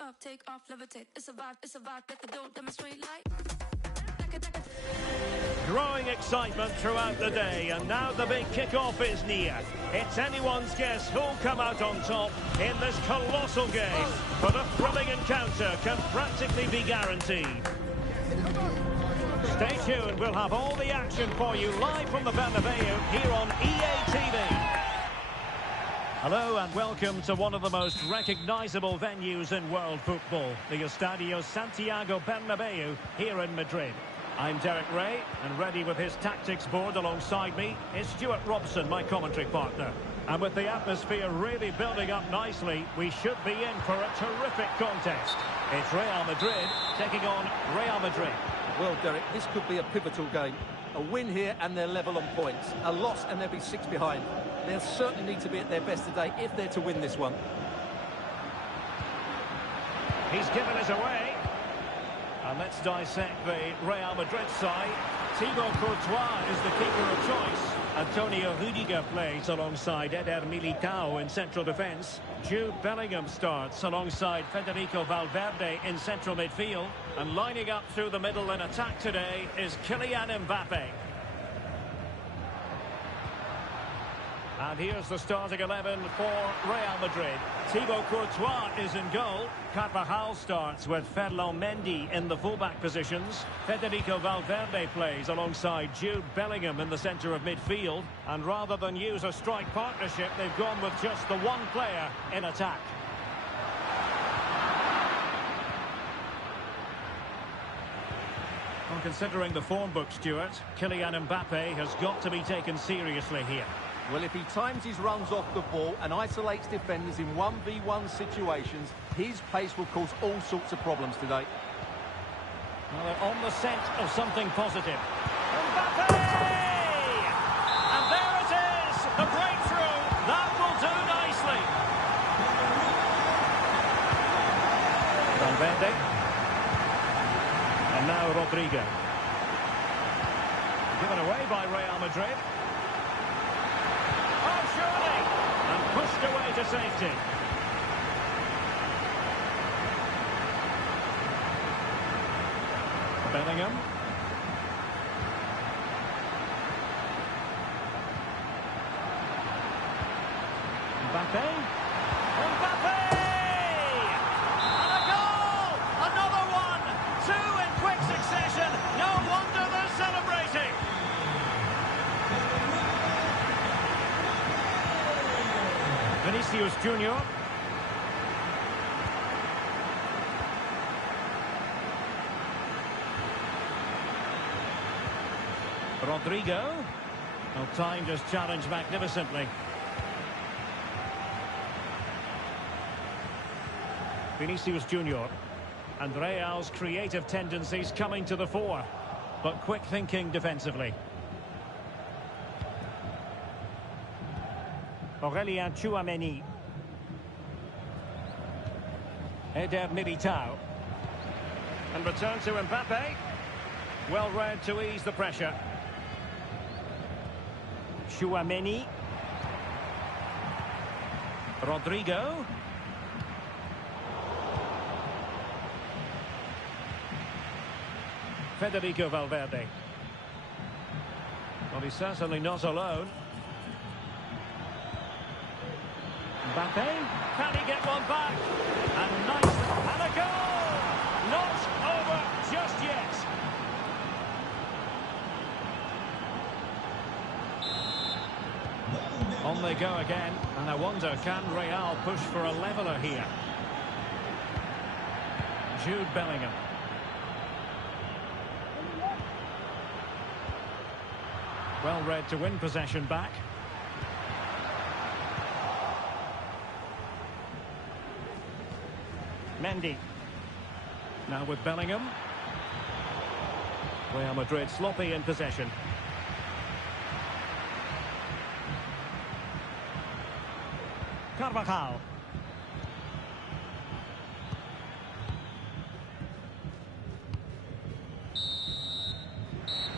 Up, take off, levitate. It's a vibe, let the dough demonstrate like. Growing excitement throughout the day, and now the big kick-off is near. It's anyone's guess who'll come out on top in this colossal game, but a thrilling encounter can practically be guaranteed. Stay tuned, we'll have all the action for you live from the Bernabeu here on EA TV. Hello and welcome to one of the most recognisable venues in world football, the Estadio Santiago Bernabeu here in Madrid. I'm Derek Ray, and ready with his tactics board alongside me is Stuart Robson, my commentary partner. And with the atmosphere really building up nicely, we should be in for a terrific contest. It's Real Madrid taking on Real Madrid. Well, Derek, this could be a pivotal game. A win here and they're level on points. A loss and they'll be 6 behind. They'll certainly need to be at their best today if they're to win this one. He's given us away. And let's dissect the Real Madrid side. Thibaut Courtois is the keeper of choice. Antonio Rudiger plays alongside Eder Militao in central defence. Jude Bellingham starts alongside Federico Valverde in central midfield. And lining up through the middle in attack today is Kylian Mbappe. And here's the starting 11 for Real Madrid. Thibaut Courtois is in goal. Carvajal starts with Ferland Mendy in the fullback positions. Federico Valverde plays alongside Jude Bellingham in the centre of midfield. And rather than use a strike partnership, they've gone with just the one player in attack. Well, considering the form book, Stuart, Kylian Mbappe has got to be taken seriously here. Well, if he times his runs off the ball and isolates defenders in 1v1 situations, his pace will cause all sorts of problems today. Well, they're on the scent of something positive. Mbappe! And there it is, the breakthrough. That will do nicely. Valverde. And now Rodrigo. Given away by Real Madrid. And pushed away to safety. Bellingham. Mbappe. Mbappe! And a goal! Another one! Two in quick succession. No wonder they're celebrating. Vinicius Junior. Rodrigo. Well, timed his challenge magnificently. Vinicius Junior. And Real's creative tendencies coming to the fore. But quick thinking defensively. Aurelien Tchouameni. Eder Militao. And return to Mbappe. Well read to ease the pressure. Tchouameni. Rodrigo. Federico Valverde. Well, he's certainly not alone. Mbappe, can he get one back? And nice, and a goal! Not over just yet. On they go again, and I wonder, can Real push for a leveller here? Jude Bellingham. Well read to win possession back. Mendy. Now with Bellingham. Real Madrid sloppy in possession. Carvajal.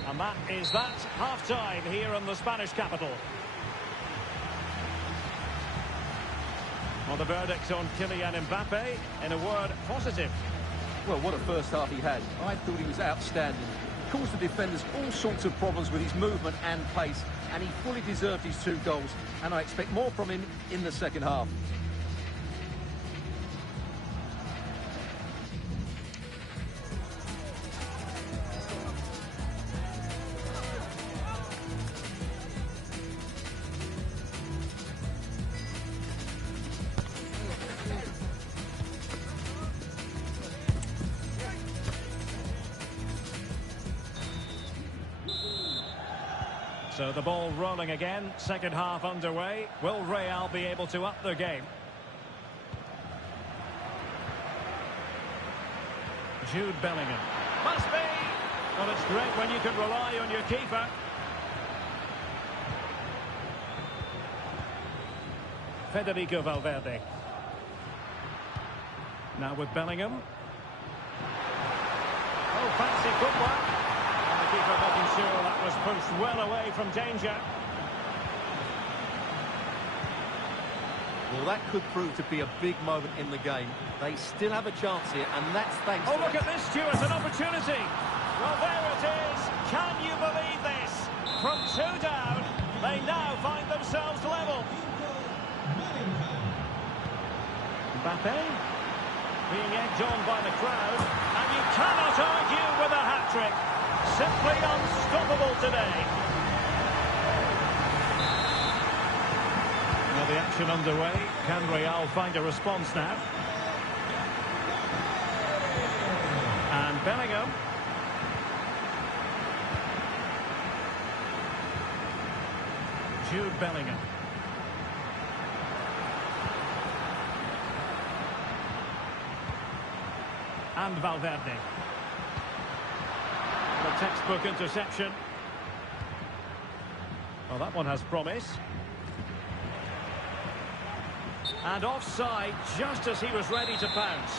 And that is that. Half-time here in the Spanish capital. Well, the verdict on Kylian Mbappe, in a word, positive. Well, what a first half he had. I thought he was outstanding. He caused the defenders all sorts of problems with his movement and pace, and he fully deserved his 2 goals, and I expect more from him in the second half. So the ball rolling again, second half underway. Will Real be able to up their game? Jude Bellingham. Must be! Well, it's great when you can rely on your keeper. Federico Valverde. Now with Bellingham. Oh, fancy footwork. Keeper making sure that was pushed well away from danger. Well, that could prove to be a big moment in the game. They still have a chance here, and that's thanks to... Oh, look at this, Stuart, an opportunity. Well, there it is. Can you believe this? From 2 down, they now find themselves level. Mbappe being egged on by the crowd, and you cannot argue with a hat-trick. Simply unstoppable today. Now the action underway. Can Real find a response now? And Bellingham. Jude Bellingham. And Valverde. A textbook interception. Well, that one has promise. And offside just as he was ready to pounce.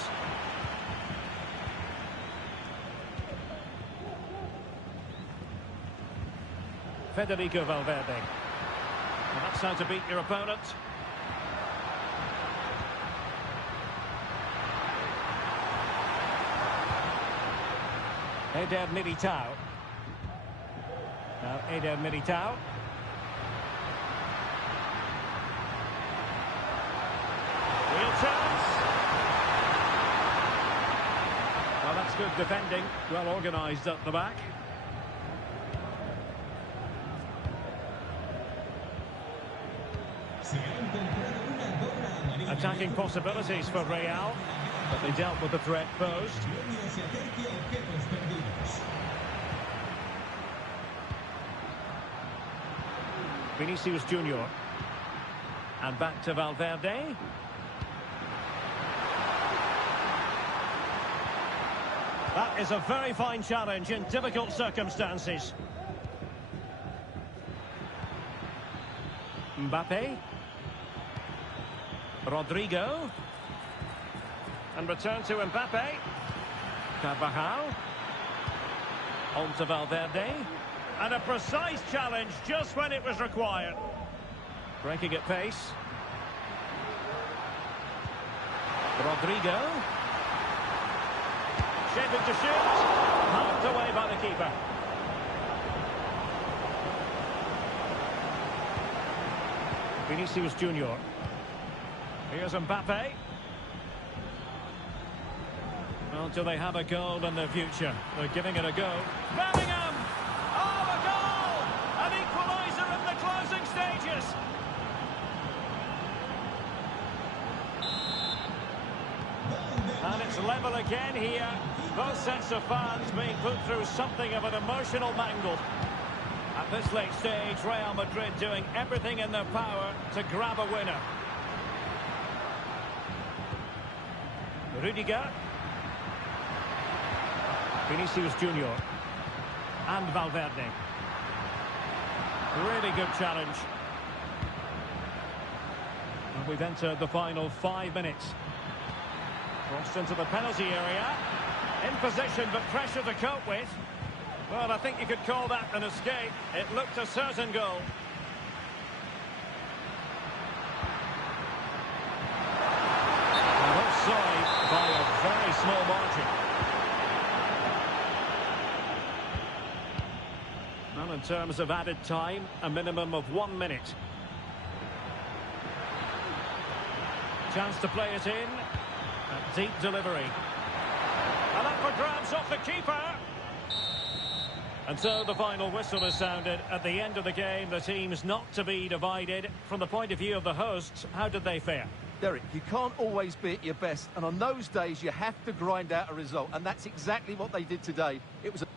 Federico Valverde. And that's how to beat your opponent. Eder Militao. Now Eder Militao. Real chance. Well, that's good defending. Well organised at the back. Attacking possibilities for Real, but they dealt with the threat posed. Vinicius Junior. And back to Valverde. That is a very fine challenge in difficult circumstances. Mbappe. Rodrigo. And return to Mbappe. Carvajal. On to Valverde. And a precise challenge just when it was required. Breaking at pace. Rodrigo. Shaping to shoot. Knocked away by the keeper. Vinicius Junior. Here's Mbappe. Well, do they have a goal in the future? They're giving it a go. Bellingham! Oh, a goal! An equaliser in the closing stages. And it's level again here. Both sets of fans being put through something of an emotional mangle. At this late stage, Real Madrid doing everything in their power to grab a winner. Rudiger. Vinicius Junior. And Valverde. Really good challenge. And we've entered the final 5 minutes. Crossed into the penalty area. In position, but pressure to cope with. Well, I think you could call that an escape. It looked a certain goal. And offside by a very small margin. Well, in terms of added time, a minimum of 1 minute. Chance to play it in. A deep delivery. And up for grabs off the keeper. And so the final whistle is sounded. At the end of the game, the team's not to be divided. From the point of view of the hosts, how did they fare? Derek, you can't always be at your best, and on those days you have to grind out a result, and that's exactly what they did today. It was a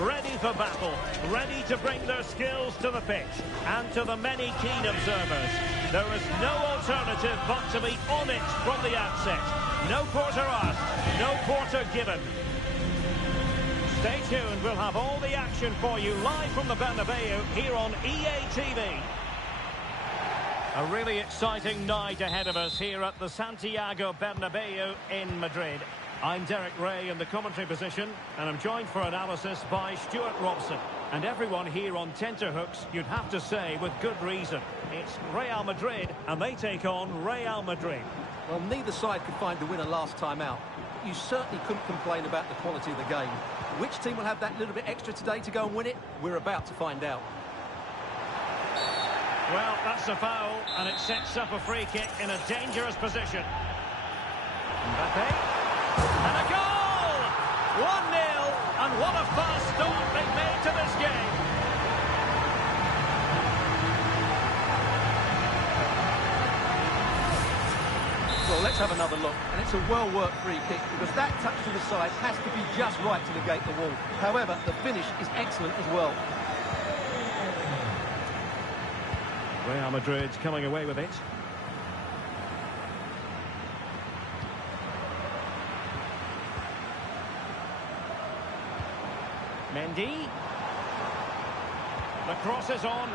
ready for battle, ready to bring their skills to the pitch. And to the many keen observers, there is no alternative but to be on it from the outset. No quarter asked, no quarter given. Stay tuned, we'll have all the action for you live from the Bernabeu here on EA TV. A really exciting night ahead of us here at the Santiago Bernabeu in Madrid. I'm Derek Ray in the commentary position, and I'm joined for analysis by Stuart Robson. And everyone here on tenterhooks, you'd have to say, with good reason. It's Real Madrid, and they take on Real Madrid. Well, neither side could find the winner last time out. But you certainly couldn't complain about the quality of the game. Which team will have that little bit extra today to go and win it? We're about to find out. Well, that's a foul, and it sets up a free kick in a dangerous position. Mbappe. And a goal! 1-0, and what a fast start they've made to this game. Well, let's have another look, and it's a well-worked free kick, because that touch to the side has to be just right to negate the wall. However, the finish is excellent as well. Real Madrid coming away with it. Mendy. The cross is on.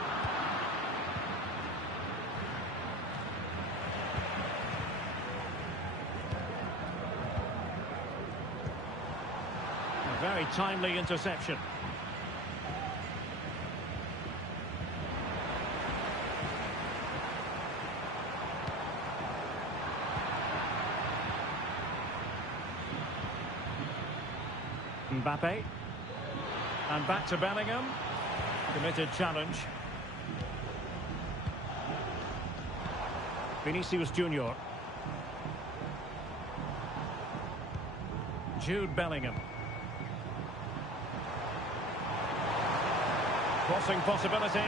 A very timely interception. Mbappe. And back to Bellingham. Committed challenge. Vinicius Junior. Jude Bellingham. Crossing possibilities.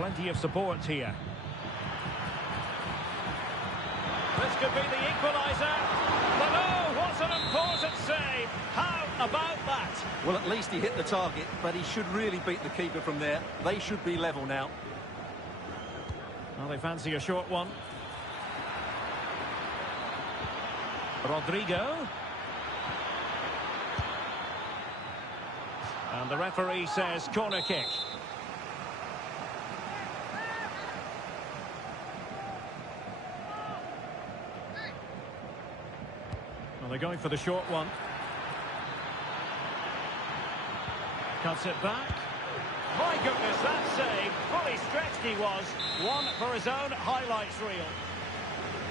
Plenty of support here. This could be the equaliser. But oh, what an important save. How about that? Well, at least he hit the target, but he should really beat the keeper from there. They should be level now. Well, they fancy a short one. Rodrigo. And the referee says corner kick. Well, they're going for the short one. Cuts it back. My goodness, that save. Fully stretched he was. One for his own highlights reel.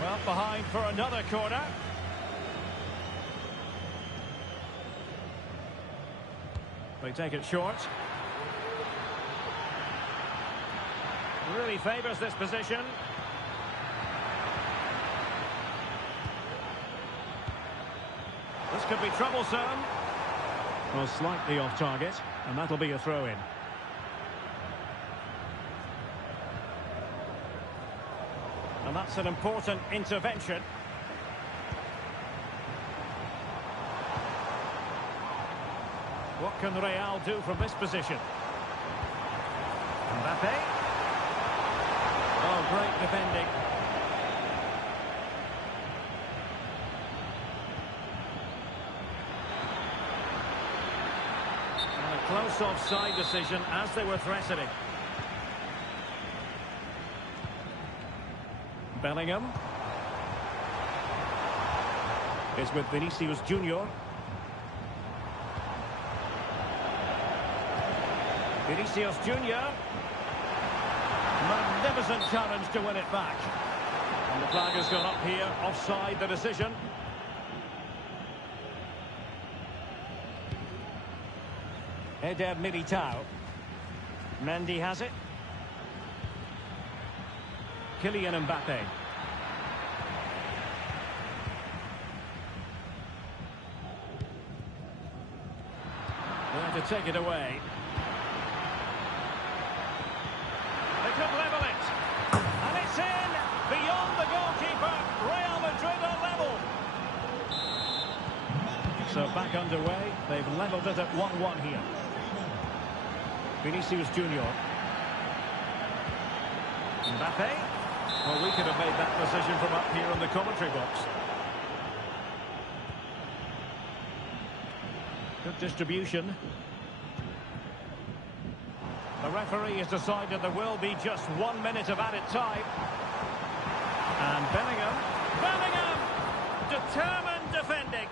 Well, behind for another corner. They take it short. Really favours this position. This could be troublesome. Well, slightly off target, and that'll be a throw-in. And that's an important intervention. What can Real do from this position? Mbappe. Oh, great defending. And a close offside decision as they were threatening. Bellingham is with Vinicius Junior. Vinicius Junior. Magnificent challenge to win it back. And the flag has gone up here, offside the decision. Eder Militao. Mendy has it. Kylian Mbappe. There to take it away. They could level it. And it's in. Beyond the goalkeeper. Real Madrid are level. So back underway. They've levelled it at 1-1 here. Vinicius Junior. Mbappe. Well, we could have made that decision from up here in the commentary box. Good distribution. The referee has decided there will be just 1 minute of added time. And Bellingham. Bellingham! Determined defending.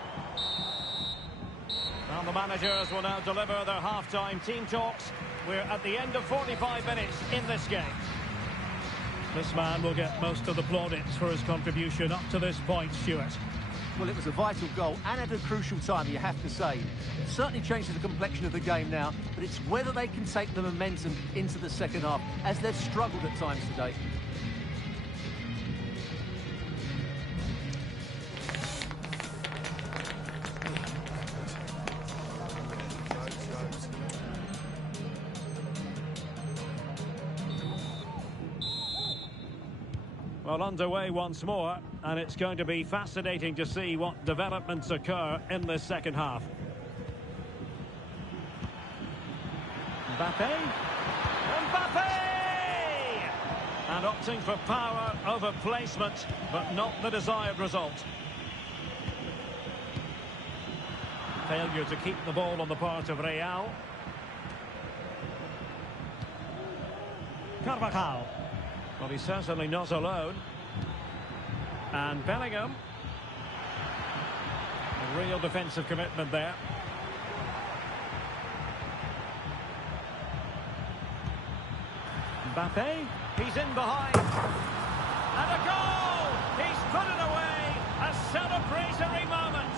And the managers will now deliver their half-time team talks. We're at the end of 45 minutes in this game. This man will get most of the plaudits for his contribution up to this point, Stuart. Well, it was a vital goal and at a crucial time, you have to say. It certainly changes the complexion of the game now, but it's whether they can take the momentum into the second half, as they've struggled at times today. Well, underway once more, and it's going to be fascinating to see what developments occur in this second half. Mbappe. Mbappe! And opting for power over placement, but not the desired result. Failure to keep the ball on the part of Real. Carvajal. Well, he's certainly not alone. And Bellingham. A real defensive commitment there. Mbappe. He's in behind. And a goal! He's put it away. A celebratory moment.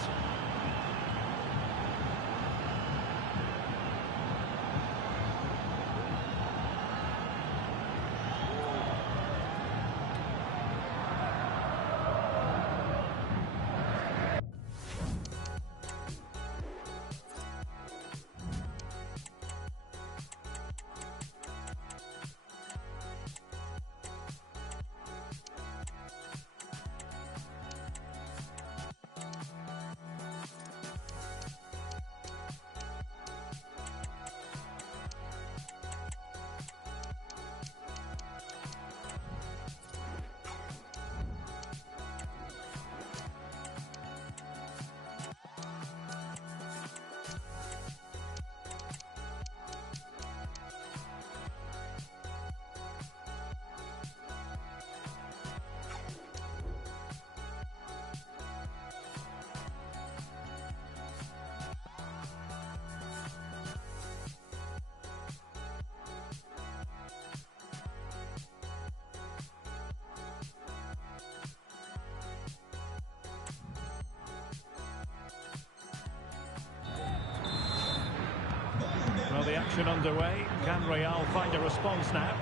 action underway. Can Real find a response now?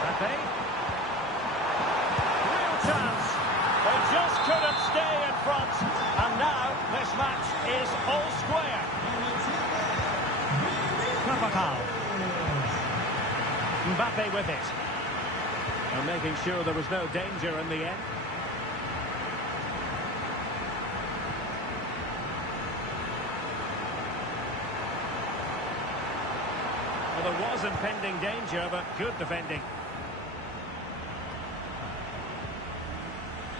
Mbappe. Real chance. They just couldn't stay in front. And now this match is all square. Carvajal. Mbappe with it. And making sure there was no danger in the end. Well, there was impending danger, but good defending.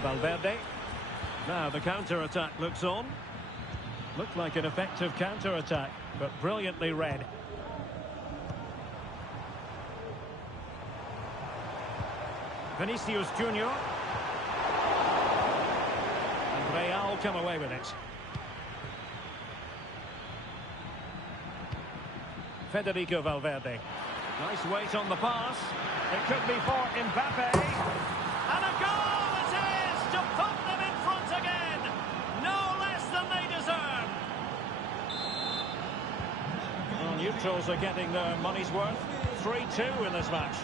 Valverde. Now the counter-attack looks on. Looked like an effective counter-attack, but brilliantly read. Vinicius Junior. And Real come away with it. Federico Valverde. Nice weight on the pass. It could be for Mbappe. And a goal it is to put them in front again. No less than they deserve. Well, neutrals are getting their money's worth. 3-2 in this match.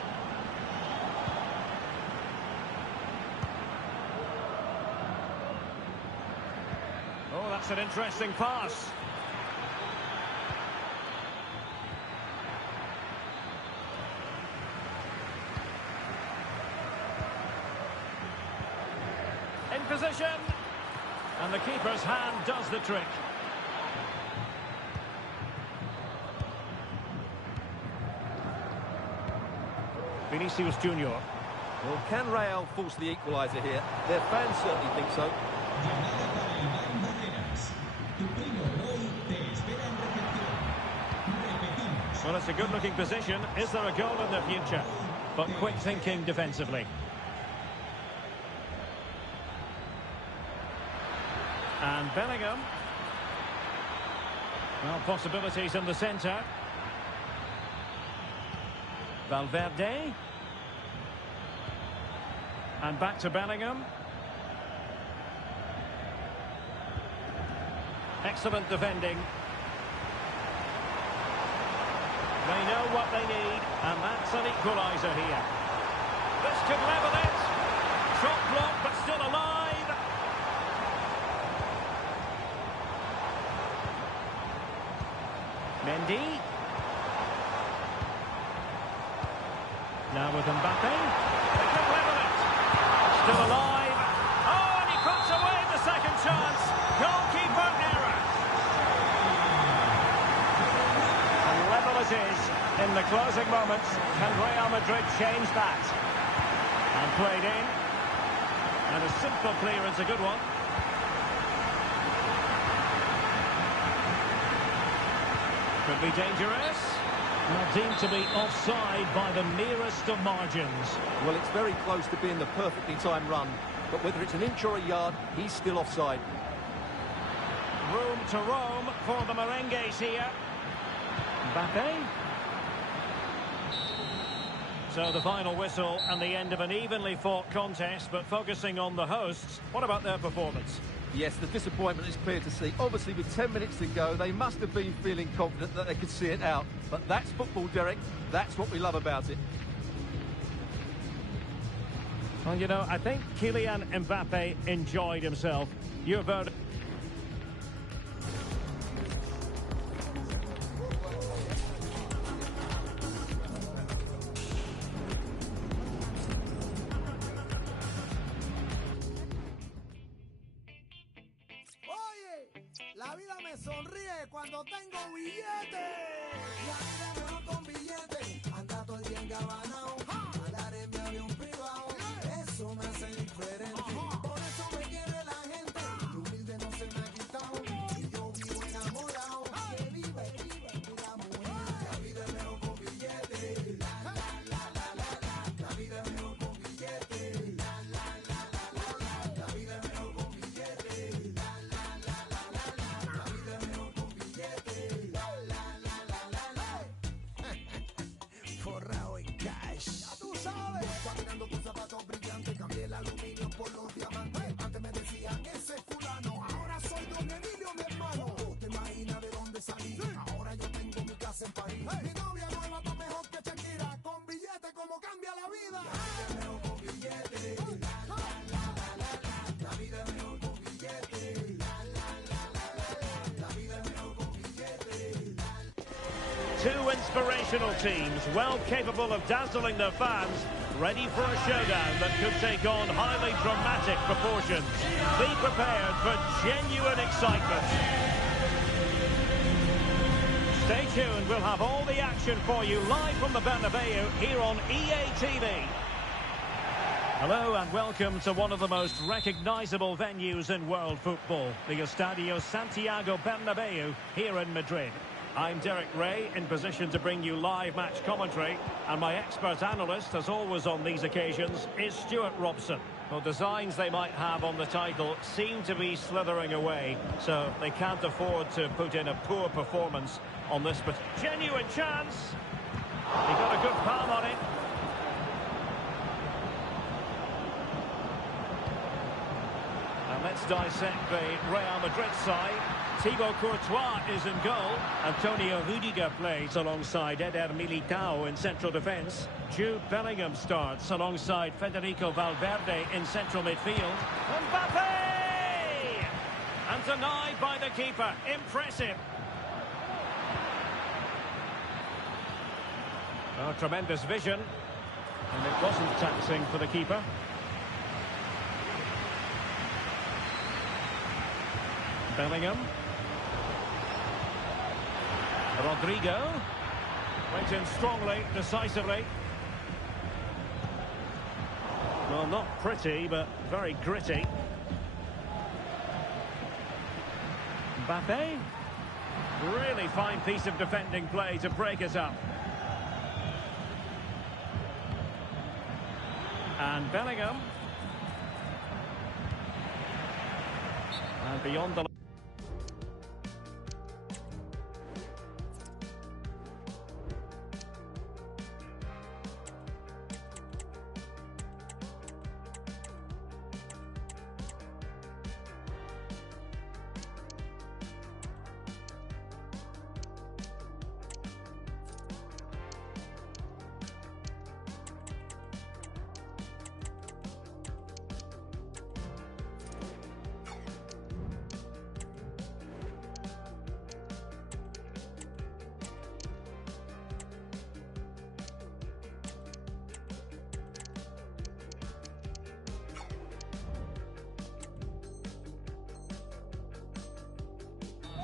Oh, that's an interesting pass. In position. And the keeper's hand does the trick. Vinicius Junior. Well, can Real force the equaliser here? Their fans certainly think so. Well, it's a good-looking position. Is there a goal in the future? But quick thinking defensively. And Bellingham. Well, possibilities in the centre. Valverde. And back to Bellingham. Excellent defending. They know what they need, and that's an equaliser here. This could level it. Shot blocked, but still alive. Mendy. Now with Mbappe. They could level it. Still alive. Oh, and he puts away the second chance. Goalkeeper error. And level it is in the closing moments. Can Real Madrid change that? And played in. And a simple clearance, a good one. Could be dangerous. Well, deemed to be offside by the merest of margins. Well, it's very close to being the perfectly timed run. But whether it's an inch or a yard, he's still offside. Room to roam for the merengues here. Mbappe. So the final whistle and the end of an evenly fought contest, but focusing on the hosts, what about their performance? Yes, the disappointment is clear to see. Obviously, with 10 minutes to go, they must have been feeling confident that they could see it out. But that's football, Derek. That's what we love about it. Well, you know, I think Kylian Mbappe enjoyed himself. Your vote. La vida me sonríe cuando tengo billetes. La vida mejor con billetes. Anda todo el día engabanao. Andar en mi avión privado. Eso me hace diferente. Por eso me quiere la gente. Lo humilde no se me ha quitado. Y yo vivo enamorado. Que viva la mujer. La vida es mejor con billetes. La vida es mejor con billetes. La vida es mejor con billetes. Forrado en calle. Two inspirational teams, well capable of dazzling their fans, ready for a showdown that could take on highly dramatic proportions. Be prepared for genuine excitement. Stay tuned, we'll have all the action for you live from the Bernabeu here on EA TV. Hello and welcome to one of the most recognisable venues in world football, the Estadio Santiago Bernabeu here in Madrid. I'm Derek Ray, in position to bring you live match commentary, and my expert analyst, as always on these occasions, is Stuart Robson. Well, designs they might have on the title seem to be slithering away, so they can't afford to put in a poor performance on this, but genuine chance. He got a good palm on it. And let's dissect the Real Madrid side. Thibaut Courtois is in goal. Antonio Rudiger plays alongside Eder Militao in central defence. Jude Bellingham starts alongside Federico Valverde in central midfield. Mbappe! And denied by the keeper. Impressive. Oh, tremendous vision. And it wasn't taxing for the keeper. Bellingham. Rodrigo. Went in strongly, decisively. Well, not pretty, but very gritty. Mbappe. Really fine piece of defending play to break it up. And Bellingham. And beyond the...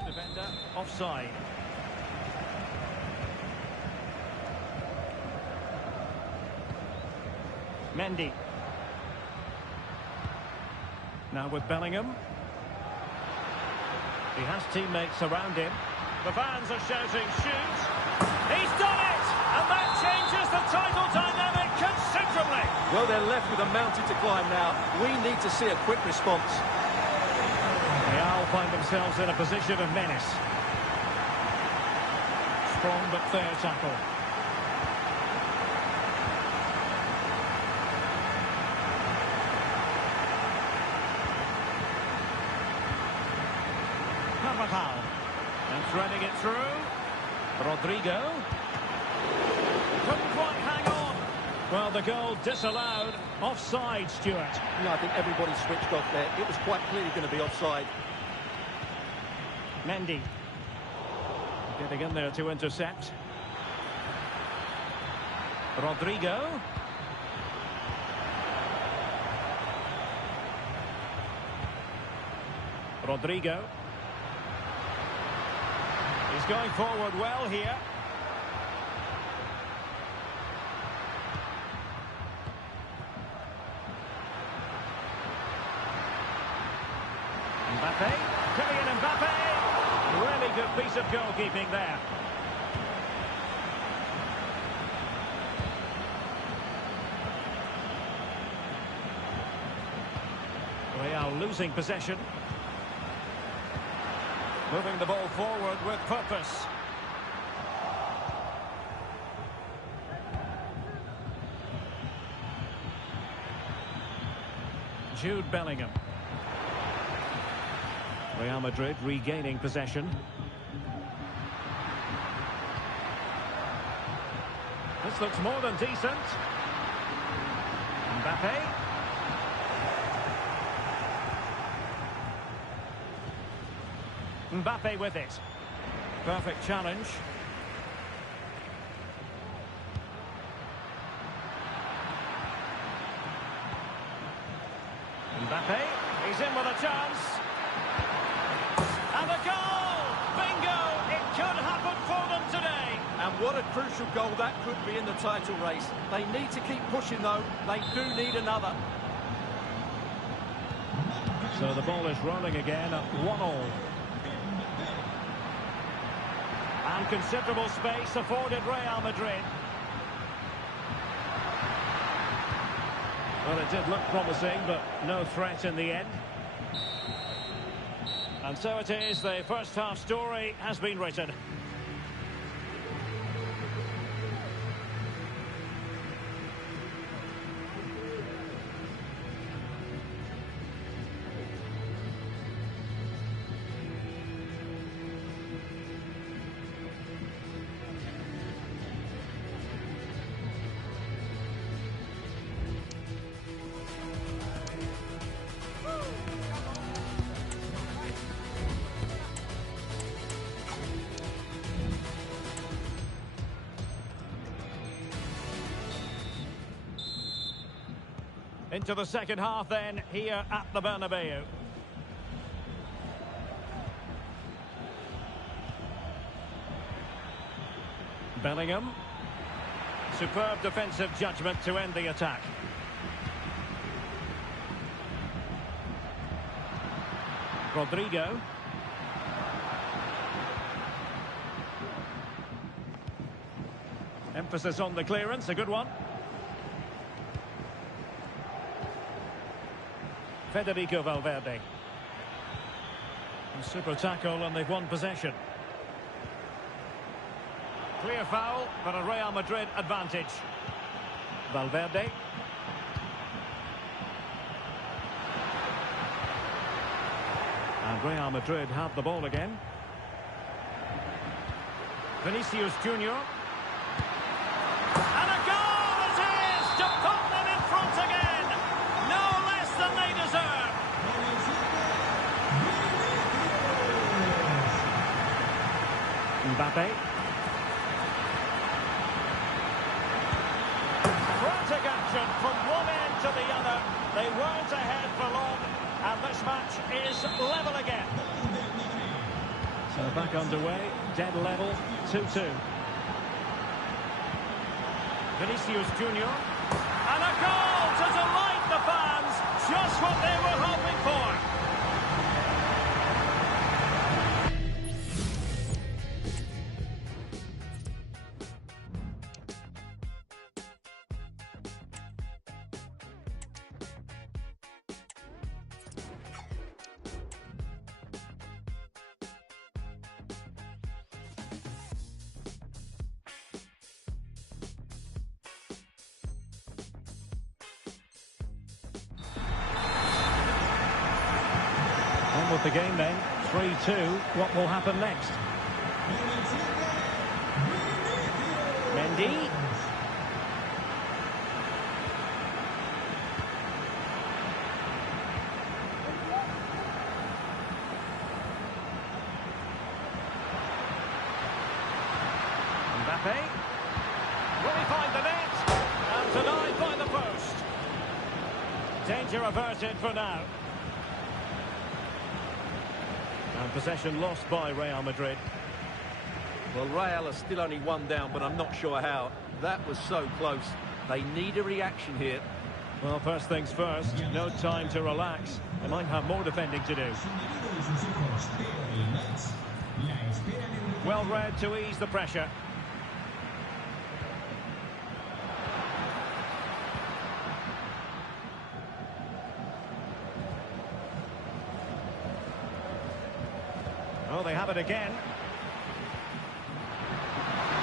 Defender offside. Mendy. Now with Bellingham. He has teammates around him. The fans are shouting, shoot! He's done it! And that changes the title dynamic considerably. Well, they're left with a mountain to climb now. We need to see a quick response. Real find themselves in a position of menace. Strong but fair tackle. Carvajal. And threading it through. Rodrigo. Couldn't quite hang on. Well, the goal disallowed. Offside, Stuart. Yeah, I think everybody switched off there. It was quite clearly going to be offside. Mendy. Getting in there to intercept. Rodrigo. Rodrigo. He's going forward well here. Mbappe. Kylian Mbappe. Really good piece of goalkeeping there. Real losing possession. Moving the ball forward with purpose. Jude Bellingham. Real Madrid regaining possession. This looks more than decent. Mbappe. Mbappe with it. Perfect challenge. Mbappe, he's in with a chance. And a goal! Bingo! It could happen for them today. And what a crucial goal that could be in the title race. They need to keep pushing, though. They do need another. So the ball is rolling again at 1-1. And considerable space afforded Real Madrid. Well, it did look promising, but no threat in the end. And so it is, the first half story has been written. Into the second half then, here at the Bernabeu. Bellingham. Superb defensive judgment to end the attack. Rodrigo. Emphasis on the clearance, a good one. Federico Valverde. A super tackle and they've won possession. Clear foul, but a Real Madrid advantage. Valverde. And Real Madrid have the ball again. Vinicius Junior. And a goal it is to put them in front again. No less than they deserve. Mbappe. Frantic action from one end to the other. They weren't ahead for long, and this match is level again. So back underway, dead level, 2-2. Vinicius Junior. And a goal to delight the fans. Just what they were hoping for. On with the game then, 3-2. What will happen next? Mendy. Mbappe. Will he find the net? And denied by the post. Danger averted for now. And possession lost by Real Madrid. Well, Real are still only one down, but I'm not sure how. That was so close. They need a reaction here. Well, first things first, no time to relax. They might have more defending to do. Well read to ease the pressure. Oh, they have it again.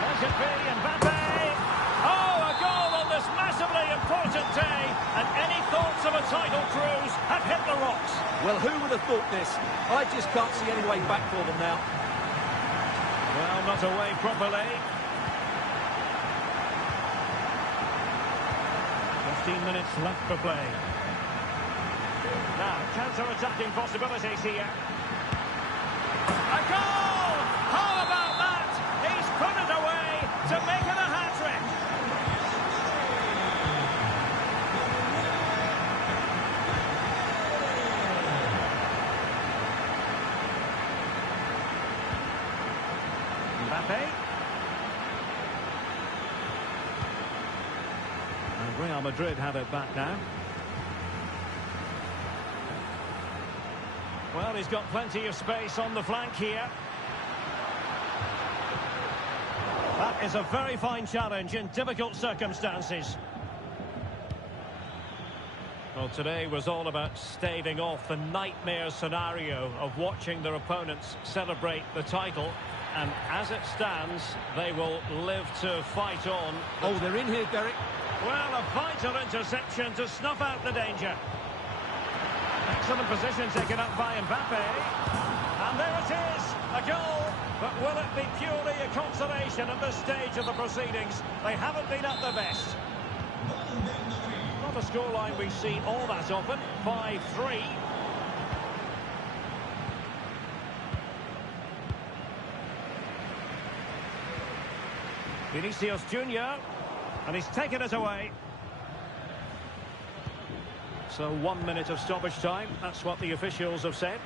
Let it be Mbappe. Oh, a goal on this massively important day. And any thoughts of a title cruise have hit the rocks. Well, who would have thought this? I just can't see any way back for them now. Well, not away properly. 15 minutes left for play. Now, counter-attacking possibilities here. A goal! How about that? He's put it away to make it a hat-trick. Real Madrid have it back now. Well, he's got plenty of space on the flank here. That is a very fine challenge in difficult circumstances. Well, today was all about staving off the nightmare scenario of watching their opponents celebrate the title. And as it stands, they will live to fight on. Oh, they're in here, Derek. Well, a vital interception to snuff out the danger. Excellent position taken up by Mbappe. And there it is, a goal. But will it be purely a consolation at this stage of the proceedings? They haven't been at their best. Not a scoreline we see all that often. 5-3. Vinicius Junior, and he's taken it away. So 1 minute of stoppage time, that's what the officials have said.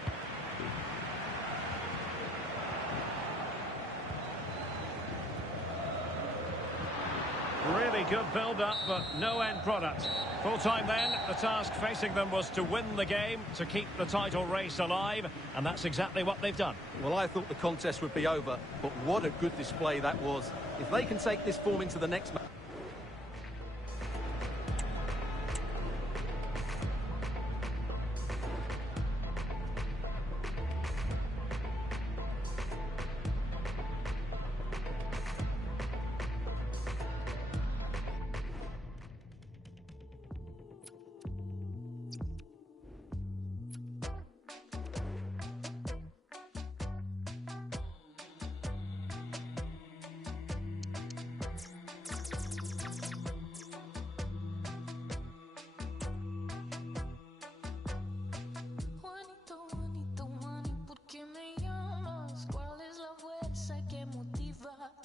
Really good build-up, but no end product. Full time then, the task facing them was to win the game, to keep the title race alive, and that's exactly what they've done. Well, I thought the contest would be over, but what a good display that was. If they can take this form into the next match...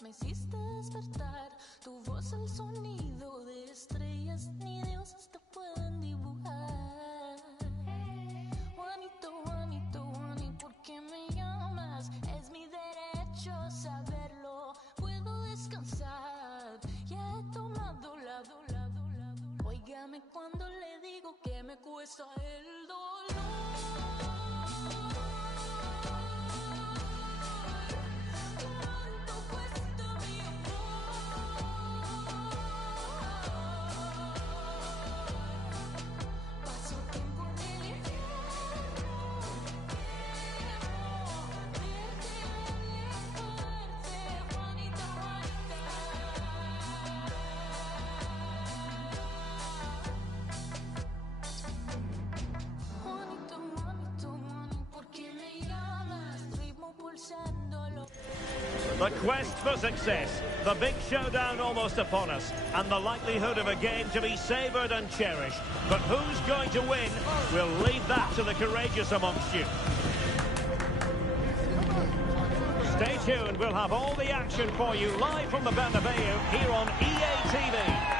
Me hiciste despertar, tu voz el sonido de estrellas, ni dioses te pueden dibujar. Juanito, Juanito, Juani, ¿por qué me llamas? Es mi derecho saberlo, puedo descansar, ya he tomado lado. Óigame cuando le digo que me cuesta el dolor. The quest for success, the big showdown almost upon us, and the likelihood of a game to be savoured and cherished. But who's going to win? We'll leave that to the courageous amongst you. Stay tuned, we'll have all the action for you live from the Bernabeu here on EA TV.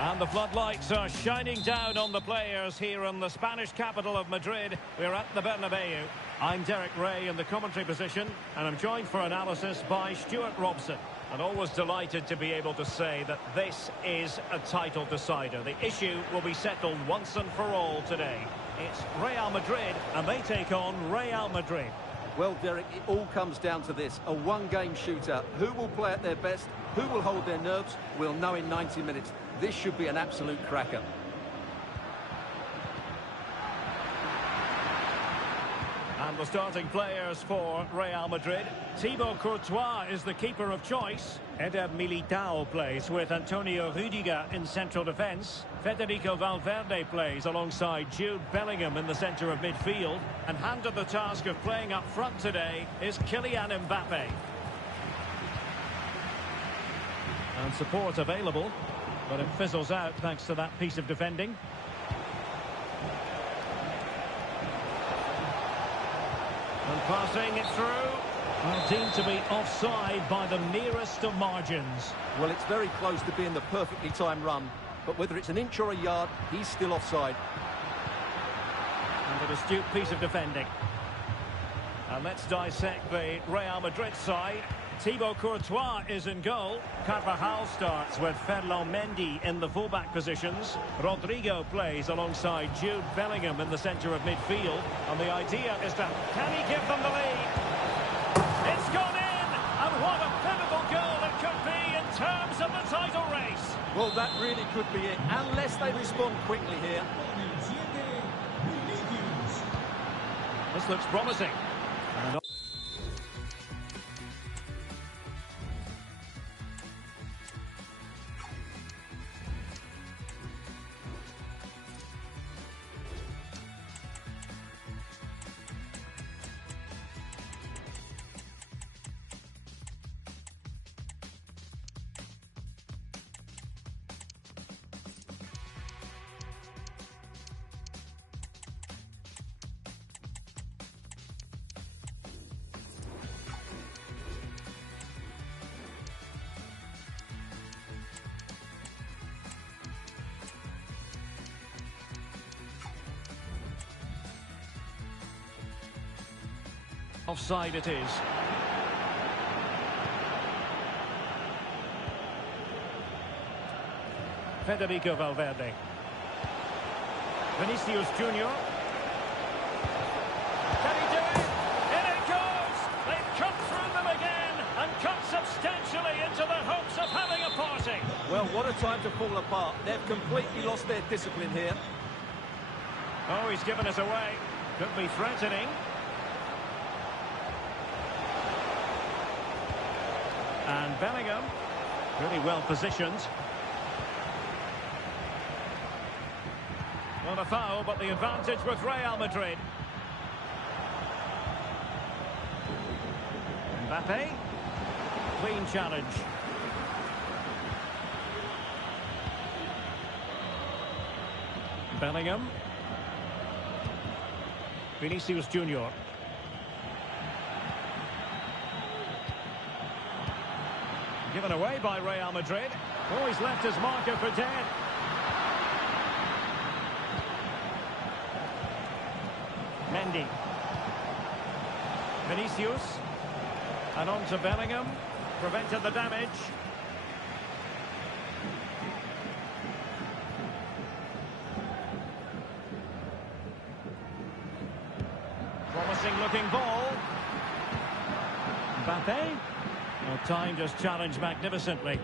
And the floodlights are shining down on the players here in the Spanish capital of Madrid. We're at the Bernabeu. I'm Derek Ray in the commentary position, and I'm joined for analysis by Stuart Robson. And always delighted to be able to say that this is a title decider. The issue will be settled once and for all today. It's Real Madrid, and they take on Real Madrid. Well, Derek, it all comes down to this. A one-game shootout. Who will play at their best? Who will hold their nerves? We'll know in 90 minutes. This should be an absolute cracker. And the starting players for Real Madrid. Thibaut Courtois is the keeper of choice. Eder Militao plays with Antonio Rüdiger in central defence. Federico Valverde plays alongside Jude Bellingham in the centre of midfield. And handed the task of playing up front today is Kylian Mbappe. And support available, but it fizzles out thanks to that piece of defending. And passing it through. Well, deemed to be offside by the nearest of margins. Well, it's very close to being the perfectly timed run, but whether it's an inch or a yard, he's still offside. And an astute piece of defending. And let's dissect the Real Madrid side. Thibaut Courtois is in goal. Carvajal starts with Ferland Mendy in the fullback positions. Rodrigo plays alongside Jude Bellingham in the centre of midfield. And the idea is to, can he give them the lead? It's gone in! And what a pivotal goal it could be in terms of the title race. Well, that really could be it, unless they respond quickly here. This looks promising. And offside it is. Federico Valverde. Vinicius Junior. Can he do it? In it goes! They've come through them again and come substantially into the hopes of having a party. Well, what a time to fall apart. They've completely lost their discipline here. Oh, he's given us away. Could be threatening. And Bellingham, really well positioned. Well, a foul, but the advantage with Real Madrid. Mbappe, clean challenge. Bellingham. Vinicius Junior. Given away by Real Madrid. Oh, he's left his marker for dead. Mendy. Vinicius. And on to Bellingham. Prevented the damage. Promising looking ball. Mbappe. Well, time just challenged magnificently.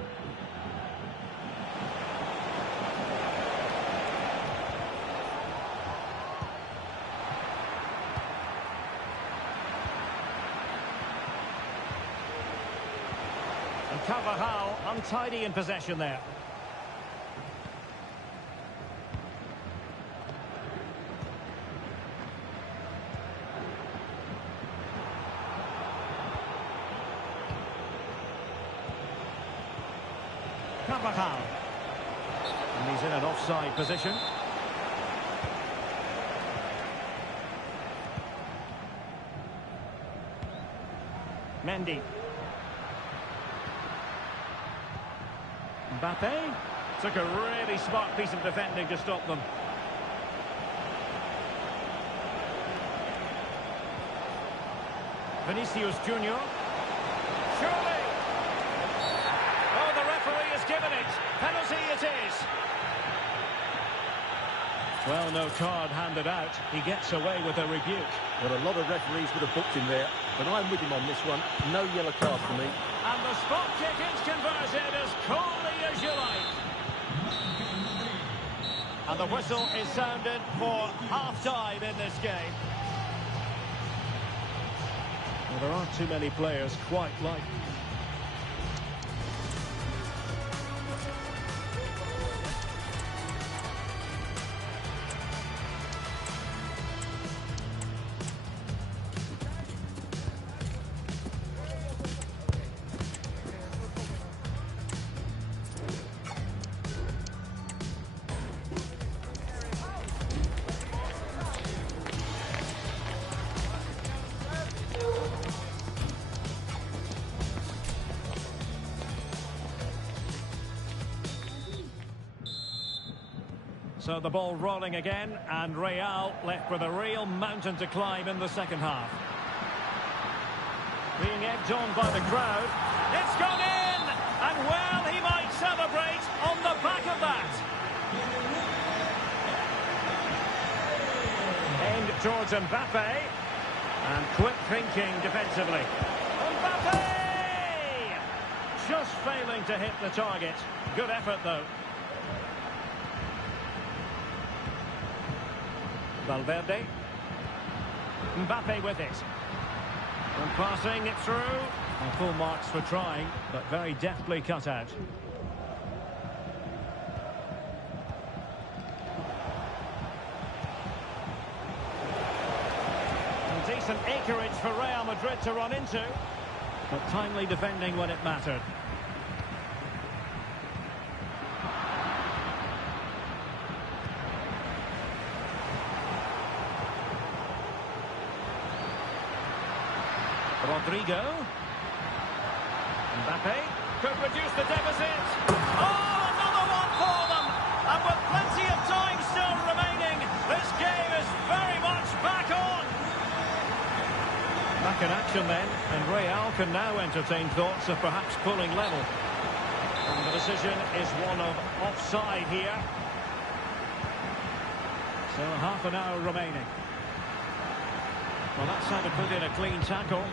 And Carvajal untidy in possession there. Carvajal. And he's in an offside position. Mendy. Mbappe took a really smart piece of defending to stop them. Vinicius Junior. Surely. Oh, the referee has given it. Penalty it is. Well, no card handed out. He gets away with a rebuke. Well, a lot of referees would have booked him there, but I'm with him on this one. No yellow card for me. And the spot kick is converted as coolly as you like. And the whistle is sounded for half-time in this game. Well, there aren't too many players quite like. So the ball rolling again, and Real left with a real mountain to climb in the second half. Being egged on by the crowd. It's gone in! And well, he might celebrate on the back of that. Aimed towards Mbappe. And quick thinking defensively. Mbappe! Just failing to hit the target. Good effort, though. Valverde. Mbappe with it. And passing it through. And full marks for trying, but very deftly cut out. And decent acreage for Real Madrid to run into, but timely defending when it mattered. Rodrigo. Mbappe could reduce the deficit. Oh, another one for them! And with plenty of time still remaining, this game is very much back on. Back in action then, and Real can now entertain thoughts of perhaps pulling level. And the decision is one of offside here. So half an hour remaining. Well, that's how to put in a clean tackle.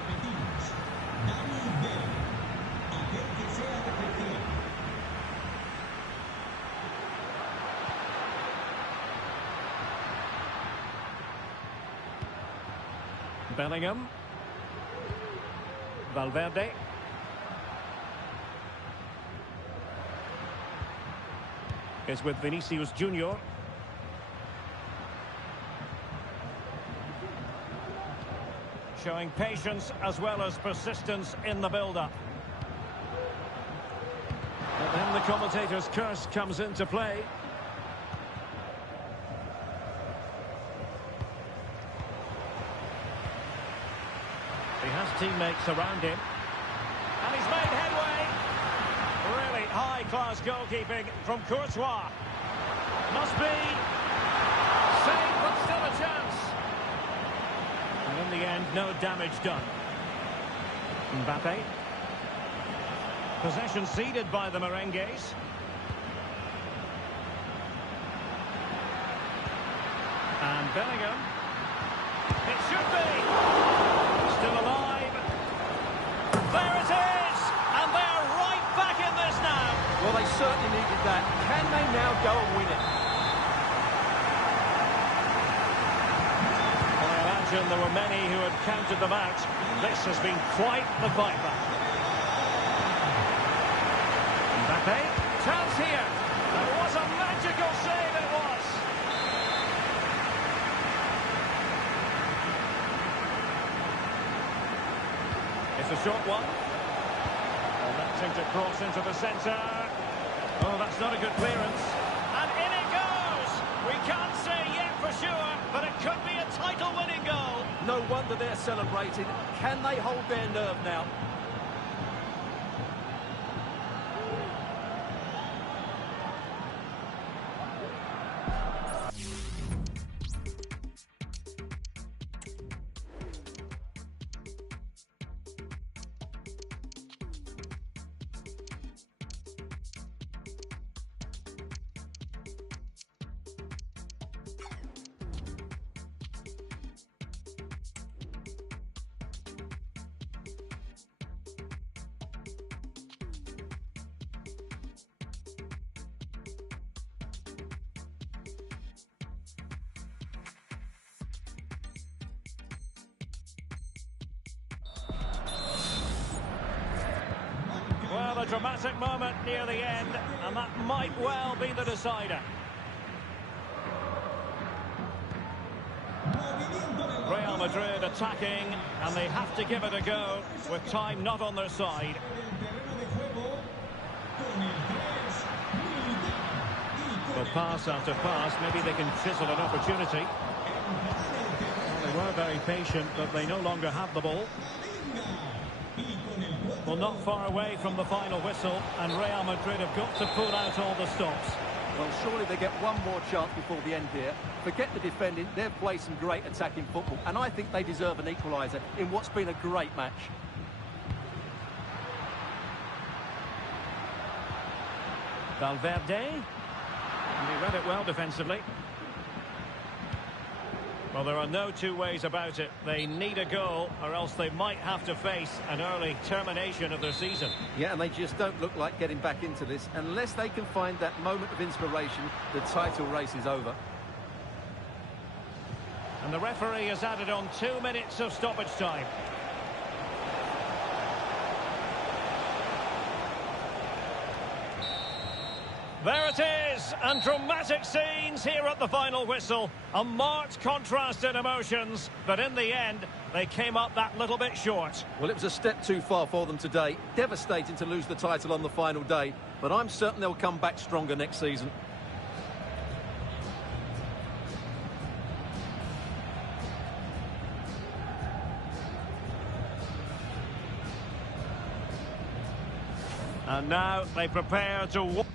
Bellingham. Valverde. Is with Vinicius Junior. Showing patience as well as persistence in the build-up. But then the commentator's curse comes into play. He has teammates around him. And he's made headway. Really high-class goalkeeping from Courtois. Must be. Save, but still a chance. And in the end, no damage done. Mbappe. Possession ceded by the Merengues. And Bellingham. It should be. Still alive. There it is. And they are right back in this now. Well, they certainly needed that. Can they now go and win it? There were many who had counted them out. This has been quite the fight back. Mbappe, chance here. It was a magical save, it was. It's a short one. Electing to cross into the centre. Oh, that's not a good clearance. And in it goes. We can't say yet for sure, but it could be a title-winning goal. No wonder they're celebrating. Can they hold their nerve now? Well, a dramatic moment near the end, and that might well be the decider. Real Madrid attacking, and they have to give it a go, with time not on their side. Well, pass after pass, maybe they can chisel an opportunity. Well, they were very patient, but they no longer have the ball. Well, not far away from the final whistle, and Real Madrid have got to pull out all the stops. Well, surely they get one more chance before the end here. Forget the defending, they've played some great attacking football, and I think they deserve an equaliser in what's been a great match. Valverde. And he read it well defensively. Well, there are no two ways about it. They need a goal, or else they might have to face an early termination of their season. Yeah, and they just don't look like getting back into this. Unless they can find that moment of inspiration, the title race is over. And the referee has added on 2 minutes of stoppage time. There it is, and dramatic scenes here at the final whistle. A marked contrast in emotions, but in the end, they came up that little bit short. Well, it was a step too far for them today. Devastating to lose the title on the final day, but I'm certain they'll come back stronger next season. And now they prepare to...